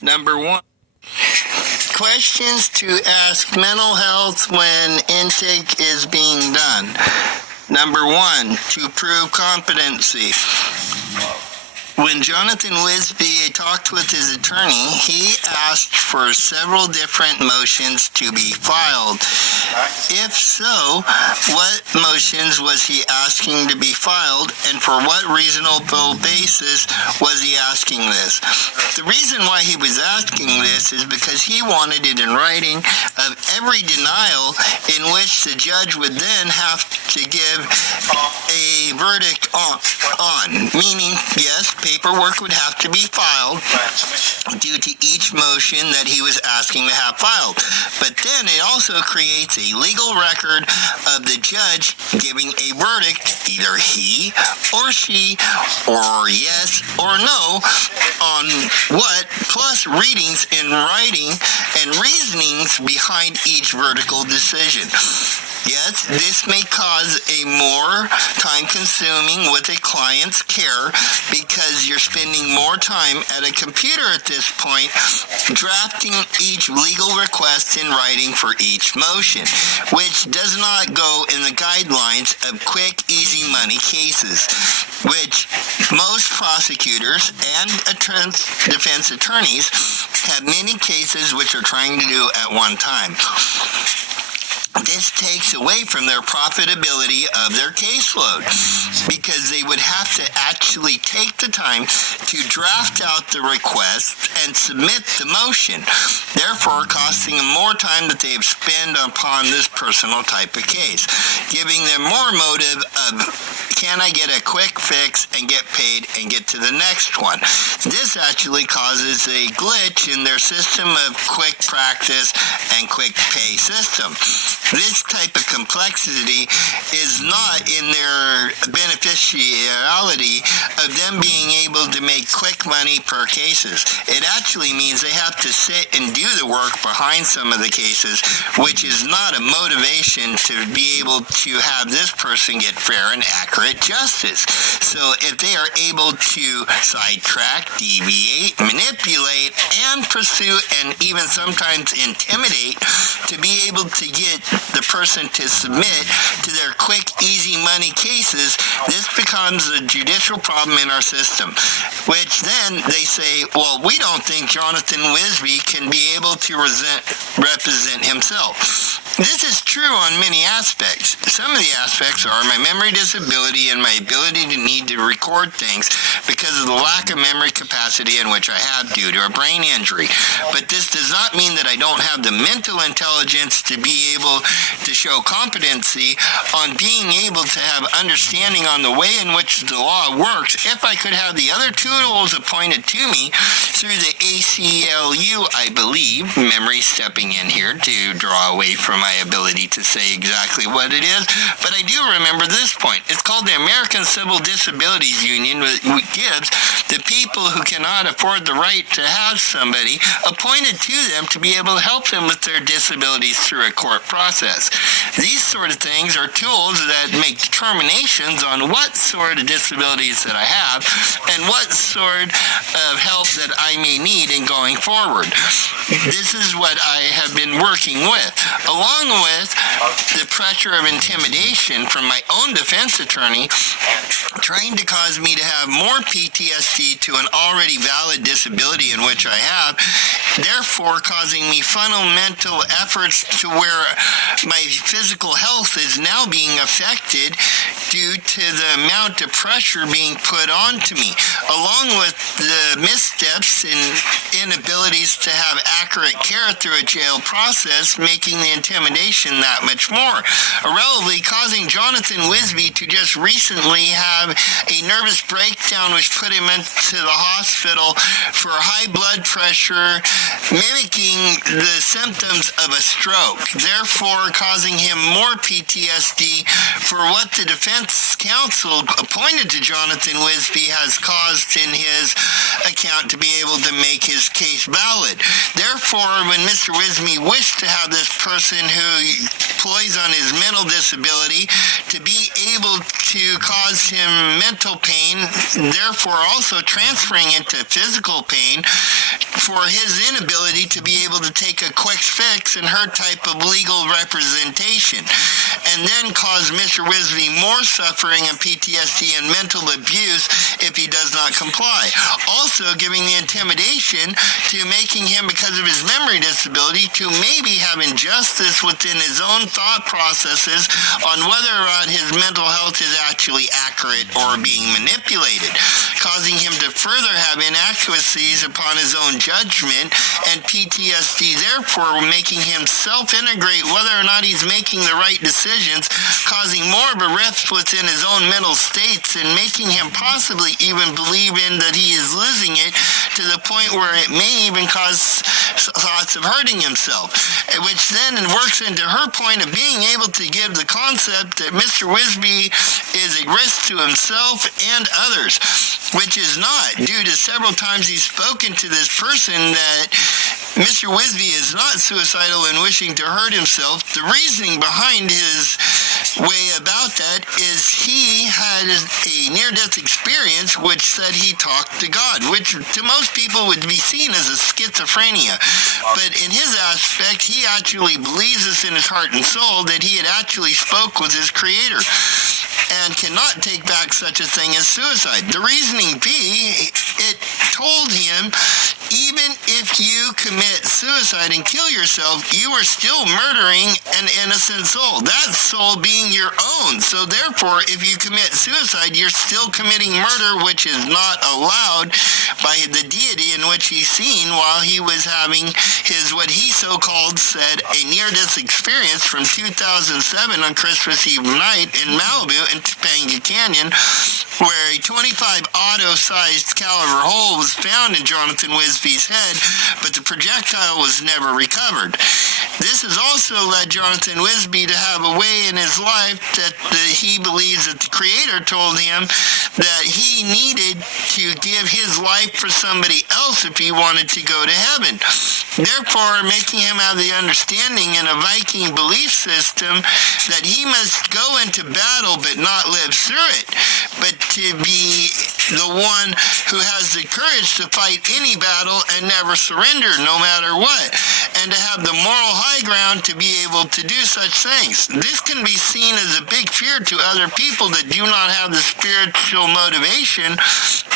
Number 1. Questions to ask mental health when intake is being done. Number 1, to prove competency. When Jonathan Wisby talked with his attorney, he asked for several different motions to be filed. If so, what motions was he asking to be filed, and for what reasonable basis was he asking this? The reason why he was asking this is because he wanted it in writing of every denial in which the judge would then have to give a verdict on, meaning, yes, paperwork would have to be filed due to each motion that he was asking to have filed. But then it also creates a legal record of the judge giving a verdict, either he or she, or yes or no, on what, plus readings in writing and reasonings behind each vertical decision. Yes, this may cause a more time consuming with a client's care because you're spending more time at a computer at this point drafting each legal request in writing for each motion, which does not go in the guidelines of quick, easy money cases, which most prosecutors and defense attorneys have many cases which are trying to do at one time. This takes away from their profitability of their caseload because they would have to actually take the time to draft out the request and submit the motion, therefore costing them more time that they have spent upon this personal type of case, giving them more motive of, can I get a quick fix and get paid and get to the next one? This actually causes a glitch in their system of quick practice and quick pay system. This type of complexity is not in their beneficiality of them being able to make quick money per cases. It actually means they have to sit and do the work behind some of the cases, which is not a motivation to be able to have this person get fair and accurate justice. So if they are able to sidetrack, deviate, manipulate, and pursue, and even sometimes intimidate to be able to get the person to submit to their quick, easy money cases, this becomes a judicial problem in our system, which then they say, well, we don't think Jonathan Wisby can be able to represent himself. This is true on many aspects. Some of the aspects are my memory disability and my ability to need to record things because of the lack of memory capacity in which I have due to a brain injury. But this does not mean that I don't have the mental intelligence to be able to show competency on being able to have understanding on the way in which the law works. If I could have the other tools appointed to me through the ACLU, I believe, memory stepping in here to draw away from my ability to say exactly what it is, but I do remember this point. It's called the American Civil Disabilities Union, which gives the people who cannot afford the right to have somebody appointed to them to be able to help them with their disabilities through a court process. These sort of things are tools that make determinations on what sort of disabilities that I have and what sort of help that I may need in going forward. This is what I have been working with, along with the pressure of intimidation from my own defense attorney trying to cause me to have more PTSD to an already valid disability in which I have, therefore causing me fundamental efforts to where my physical health is now being affected due to the amount of pressure being put onto me, along with the missteps and inabilities to have accurate care through a jail process, making the intimidation that much more, irrelevantly causing Jonathan Wisby to just recently have a nervous breakdown which put him into the hospital for high blood pressure, mimicking the symptoms of a stroke, therefore causing him more PTSD for what the defense counsel appointed to Jonathan Wisby has caused in his account to be able to make his case valid. Therefore, when Mr. Wisby wished to have this person who ploys on his mental disability to be able to cause him mental pain, therefore also transferring into physical pain for his inability to be able to take a quick fix in her type of legal representation, and then cause Mr. Wisby more suffering and PTSD and mental abuse if he does not comply. Also giving the intimidation to making him, because of his memory disability, to maybe have injustice within his own thought processes on whether or not his mental health is actually accurate or being manipulated, causing him to further have inaccuracies upon his own judgment and PTSD, therefore making him self-integrate whether or not he's making the right decisions, causing more of a rift within his own mental states and making him possibly even believe in that he is losing it, to the point where it may even cause thoughts of hurting himself, which then works into her point of being able to give the concept that Mr. Wisby is a risk to himself and others, which is not, due to several times he's spoken to this person that Mr. Wisby is not suicidal and wishing to hurt himself. The reasoning behind his way about that is he had a near-death experience which said he talked to God, which to most people would be seen as a schizophrenia. But in his aspect, he actually believes this in his heart and soul, that he had actually spoke with his creator and cannot take back such a thing as suicide. The reasoning be, it told him, even if you commit suicide and kill yourself, you are still murdering an innocent soul, that soul being your own. So therefore, if you commit suicide, you're still committing murder, which is not allowed by the deity in which he's seen while he was having his, what he so-called said, a near-death experience from 2007 on Christmas Eve night in Malibu in Topanga Canyon, where a 25 auto-sized caliber hole was found in Jonathan Wisby's head, but the projectile was never recovered. This has also led Jonathan Wisby to have a way in his life that he believes that the Creator told him that he needed to give his life for somebody else if he wanted to go to heaven. Therefore, making him have the understanding in a Viking belief system that he must go into battle but not live through it, but to be the one who has the courage to fight any battle and never surrender no matter what, and to have the moral high ground to be able to do such things. This can be seen as a big fear to other people that do not have the spiritual motivation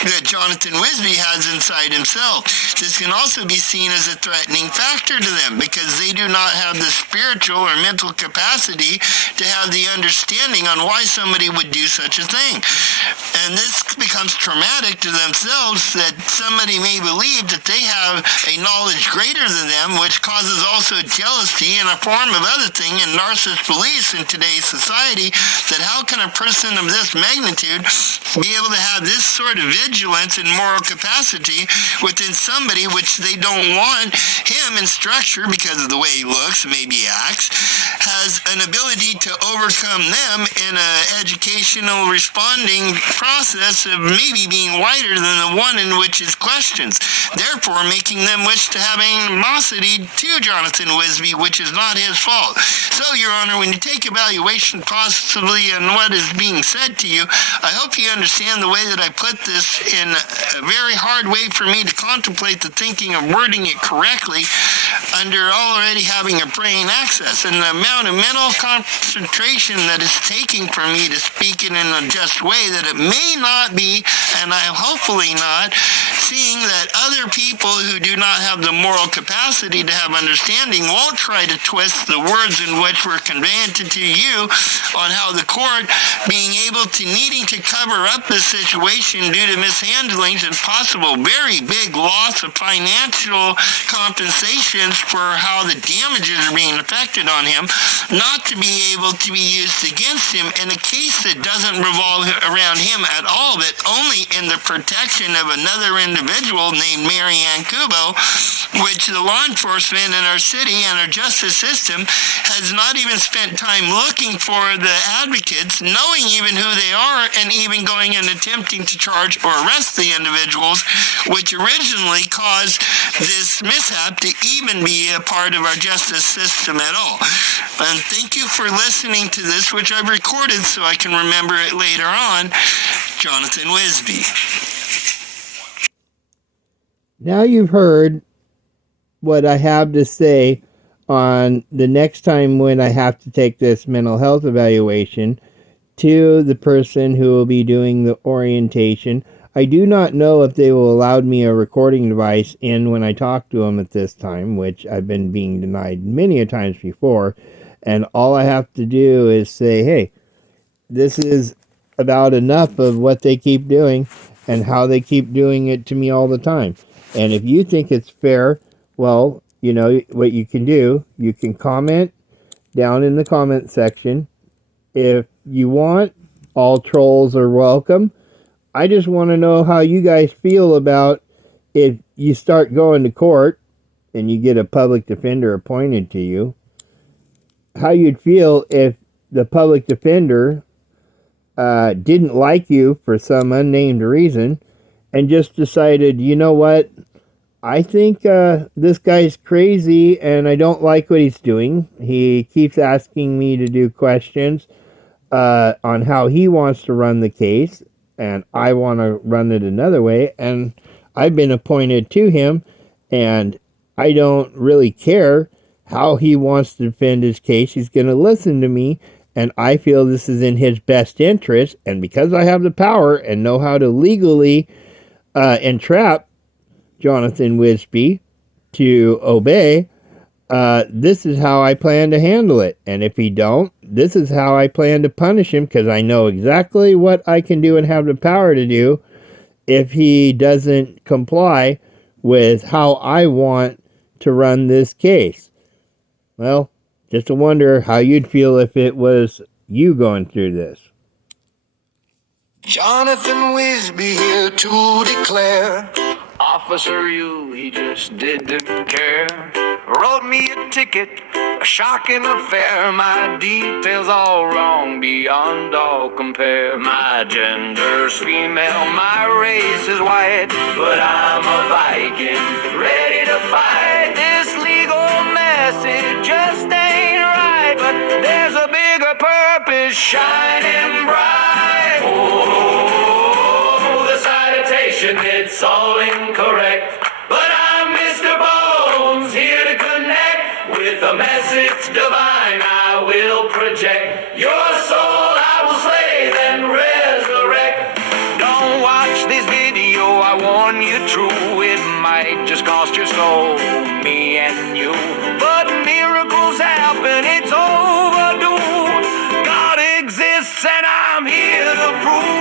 that Jonathan Wisby has inside himself. This can also be seen as a threatening factor to them because they do not have the spiritual or mental capacity to have the understanding on why somebody would do such a thing. And this becomes traumatic to themselves, that somebody may believe that they have a knowledge greater than them, which causes also jealousy and a form of other thing and narcissist beliefs in today's society, that how can a person of this magnitude be able to have this sort of vigilance and moral capacity within somebody which they don't want him in structure because of the way he looks, maybe acts, has an ability to overcome them in an educational responding process of maybe being wider than the one in which is questions, therefore making them wish to have animosity to Jonathan Wisby, which is not his fault. So, Your Honor, when you take evaluation possibly on what is being said to you, I hope you understand the way that I put this in a very hard way for me to contemplate the thinking of wording it correctly under already having a brain access, and the amount of mental concentration that is taking for me to speak it in a just way, that it may not be, and I am hopefully not, seeing that other people who do not have the moral capacity to have understanding won't try to twist the words in which were conveyed to you on how the court being able to needing to cover up the situation due to mishandlings and possible very big loss of financial compensations for how the damages are being affected on him, not to be able to be used against him in a case that doesn't revolve around him at all, but only in the protection of another individual named Mary Ann Kubo, which the law enforcement in our city and our justice system has not even spent time looking for the advocates, knowing even who they are, and even going and attempting to charge or arrest the individuals, which originally caused this mishap to even be a part of our justice system at all. And thank you for listening to this, which I've recorded so I can remember it later on. Jonathan Wisby. Now you've heard what I have to say on the next time when I have to take this mental health evaluation to the person who will be doing the orientation. I do not know if they will allow me a recording device in when I talk to them at this time, which I've been being denied many a times before. And all I have to do is say, hey, this is about enough of what they keep doing and how they keep doing it to me all the time. And if you think it's fair, well, you know what you can do. You can comment down in the comment section. If you want, all trolls are welcome. I just want to know how you guys feel about if you start going to court and you get a public defender appointed to you, how you'd feel if the public defender didn't like you for some unnamed reason and just decided, you know what, I think this guy's crazy and I don't like what he's doing. He keeps asking me to do questions on how he wants to run the case, and I want to run it another way, and I've been appointed to him, and I don't really care how he wants to defend his case. He's going to listen to me, and I feel this is in his best interest, and because I have the power and know how to legally entrap Jonathan Wisby to obey, this is how I plan to handle it. And if he don't, this is how I plan to punish him, because I know exactly what I can do and have the power to do if he doesn't comply with how I want to run this case. Well, just to wonder how you'd feel if it was you going through this. Jonathan Wisby here to declare, Officer, he just didn't care. Wrote me a ticket, a shocking affair. My details all wrong, beyond all compare. My gender's female, my race is white, but I'm a Viking, ready to fight. This legal mess, it just ain't right, but there's a bigger purpose shining bright. Oh, the citation, it's all incorrect, but I'm Mr. Bones, here to connect with a message divine I will project. Your soul I will slay, then resurrect. Don't watch this video, I warn you true, it might just cost your soul, me and you. But miracles happen, it's overdue. God exists and I'm here to prove.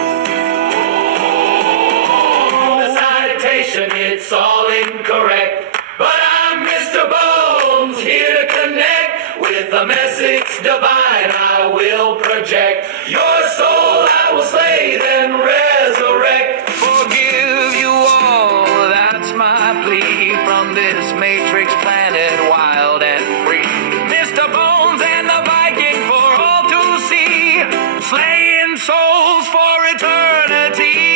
The citation, it's all incorrect, but I'm Mr. Bones, here to connect with a message divine I will project. Your soul I will slay, then resurrect. Forgive you all, that's my plea, from this matrix planet wild and free. Mr. Bones and the Viking for all to see, slaying souls for eternity.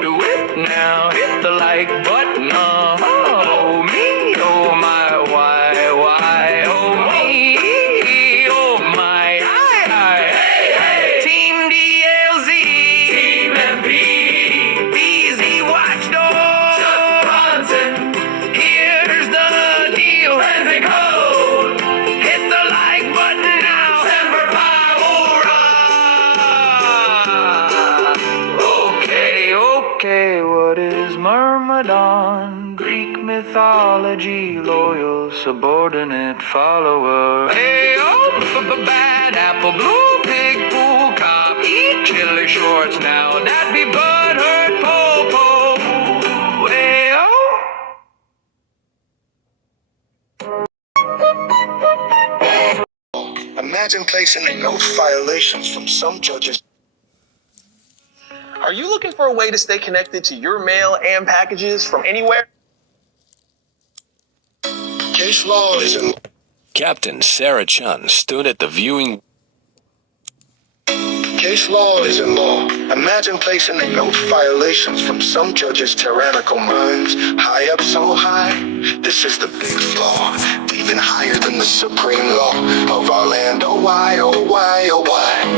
Do it now, hit the like button. Oh me, oh my, why, oh me, oh my, hey, Team DLZ, Team MP, BZ Watchdog, Chuck Bronson. Here's the deal, Forensic Code. Hit the like button now, Semper Fi, hurrah. Okay, what is Myrmidon? Greek mythology, loyal, subordinate follower. Hey, bad apple, blue pig, pool cop, eat chili shorts now, that be butthurt popo. Hey, Imagine placing a note violations from some judges. Are you looking for a way to stay connected to your mail and packages from anywhere? Case law is in. Captain Sarah Chun stood at the viewing. Case law is in law. Imagine placing a note violations from some judges' tyrannical minds. High up so high, this is the big flaw. Even higher than the supreme law of our land. Oh why, oh why, oh why?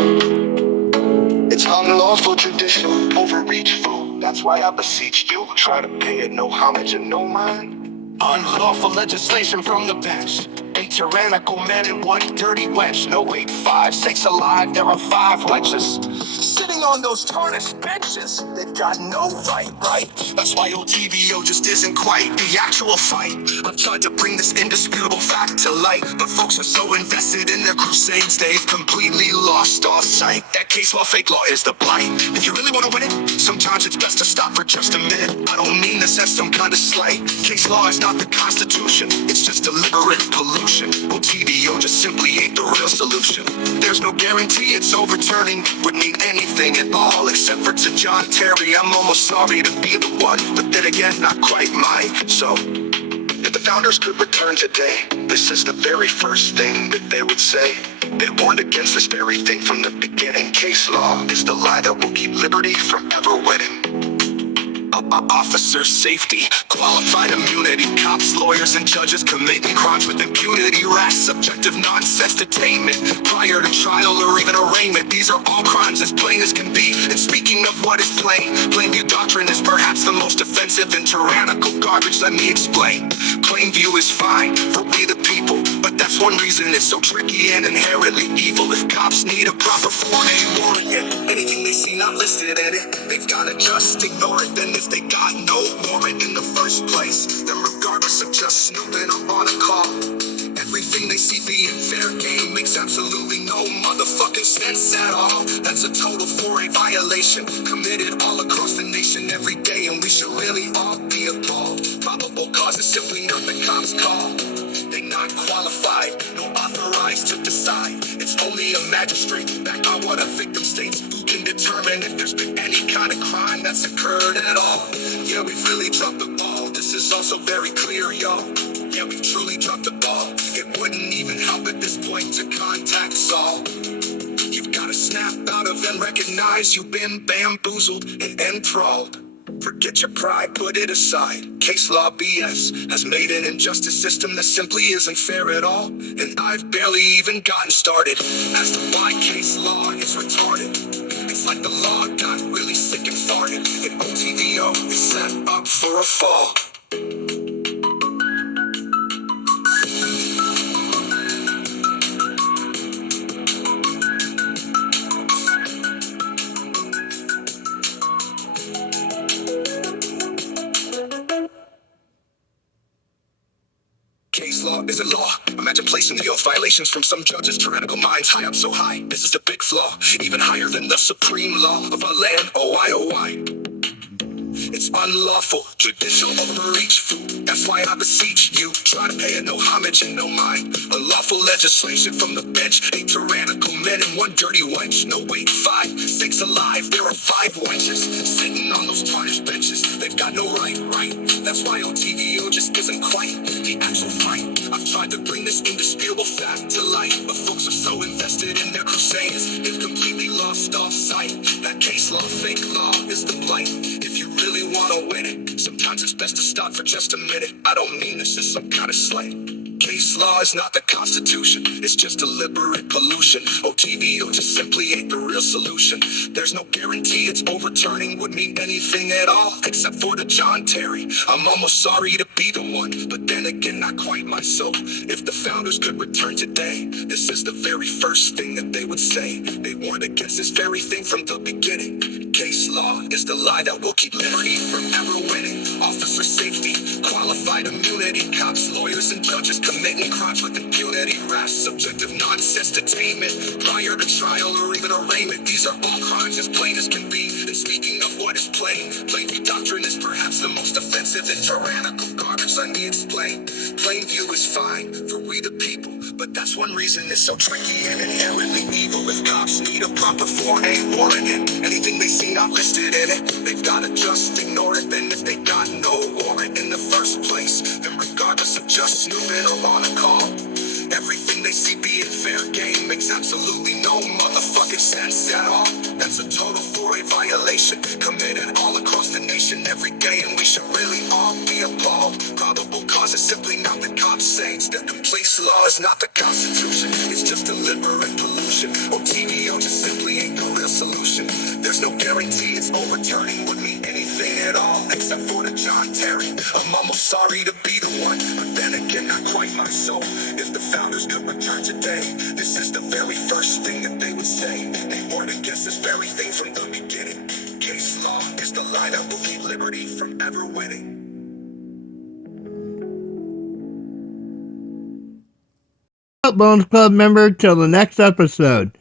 violation, overreach, fool. That's why I beseech you, try to pay it no homage and no mind. Unlawful legislation from the bench. A tyrannical man and one dirty wench. No, wait, 5, 6 alive, there are 5 wenches. Sitting on those tarnished benches. They've got no right? That's why OTVO just isn't quite the actual fight. I've tried to bring this indisputable fact to light, but folks are so invested in their crusades, they've completely lost all sight. That case law, fake law is the blight. If you really want to win it, sometimes it's best to stop for just a minute. I don't mean this as some kind of slight. Case law is not the Constitution, it's just deliberate pollution. OTVO just simply ain't the real solution. There's no guarantee it's overturning would mean anything at all, except for to John Terry. I'm almost sorry to be the one, but then again, not quite mine. So, if the founders could return today, this is the very first thing that they would say. They warned against this very thing from the beginning. Case law is the lie that will keep liberty from ever winning. Officer safety, qualified immunity, cops, lawyers, and judges committing crimes with impunity, rash, subjective nonsense, detainment, prior to trial or even arraignment. These are all crimes as plain as can be. And speaking of what is plain, Plainview doctrine is perhaps the most offensive and tyrannical garbage. Let me explain. Plainview is fine for we the people, but that's one reason it's so tricky and inherently evil. If cops need a proper 4A warrant, anything they see not listed in it, they've gotta just ignore it. Then if they got no warrant in the first place, then regardless of just snooping or on a call, everything they see being fair game makes absolutely no motherfucking sense at all. That's a total 4A violation, committed all across the nation every day, and we should really all be appalled. Probable cause is simply not the cops' call. They not qualified, no authorized to decide. It's only a magistrate backed by what a victim states who can determine if there's been any kind of crime that's occurred at all. Yeah, we've really dropped the ball. This is also very clear, y'all. Yeah, we've truly dropped the ball. It wouldn't even help at this point to contact Saul. You've gotta snap out of and recognize you've been bamboozled and enthralled. Forget your pride, put it aside. Case law BS has made an injustice system that simply isn't fair at all. And I've barely even gotten started as to why case law is retarded. It's like the law got really sick and farted, and OTVO is set up for a fall. Case law is a law. Imagine placing the oath violations from some judges' tyrannical minds high up so high. This is the big flaw, even higher than the supreme law of our land. Oh, why? It's unlawful, judicial overreach, fool. That's why I beseech you, try to pay it no homage and no mind. Unlawful legislation from the bench, a tyrannical men and one dirty wench. No, wait, 5, 6 alive, there are 5 wenches sitting on those tarnished benches. They've got no right? That's why OTVO just isn't quite the actual fight. I've tried to bring this indisputable fact to light, but folks are so invested in their crusades, they've completely lost all sight. That case law, fake law is the blight. If you really wanna win it, sometimes it's best to stop for just a minute. I don't mean this as some kind of slight. Case law is not the Constitution, it's just deliberate pollution. OTVO just simply ain't the real solution. There's no guarantee it's overturning would mean anything at all, except for to John Terry. I'm almost sorry to be the one, but then again, not quite myself. If the founders could return today, this is the very first thing that they would say. They warned against this very thing from the beginning. Case law is the lie that will keep liberty from ever winning. Officer safety, qualified immunity, cops, lawyers, and judges committing crimes with impunity, rash, subjective nonsense, detainment, prior to trial or even arraignment. These are all crimes as plain as can be. And speaking of what is Plainview doctrine is perhaps the most offensive and tyrannical garbage. Let me explain. Plainview is fine for we the people, but that's one reason it's so tricky and inherently evil. If cops need a proper 4A warrant and anything they see not listed in it, they've gotta just ignore it. Then if they got no warrant in the first place, then regardless of just snooping or on a call, everything they see being fair game makes absolutely no motherfucking sense at all. That's a total 4A violation, committed all across the nation every day, and we should really all be appalled. Probable cause is simply not the cops' sayings. The complete law is not the Constitution, it's just deliberate pollution. OTVO just simply ain't the real solution. There's no guarantee it's turning would mean anything at all, except for the John Terry. I'm almost sorry to be the one, but then again, not quite my soul. If the founders could return today, this is the very first thing that they would say. They warned against this very thing from the beginning. Case law is the line that will keep liberty from ever winning. Bones Club member till the next episode.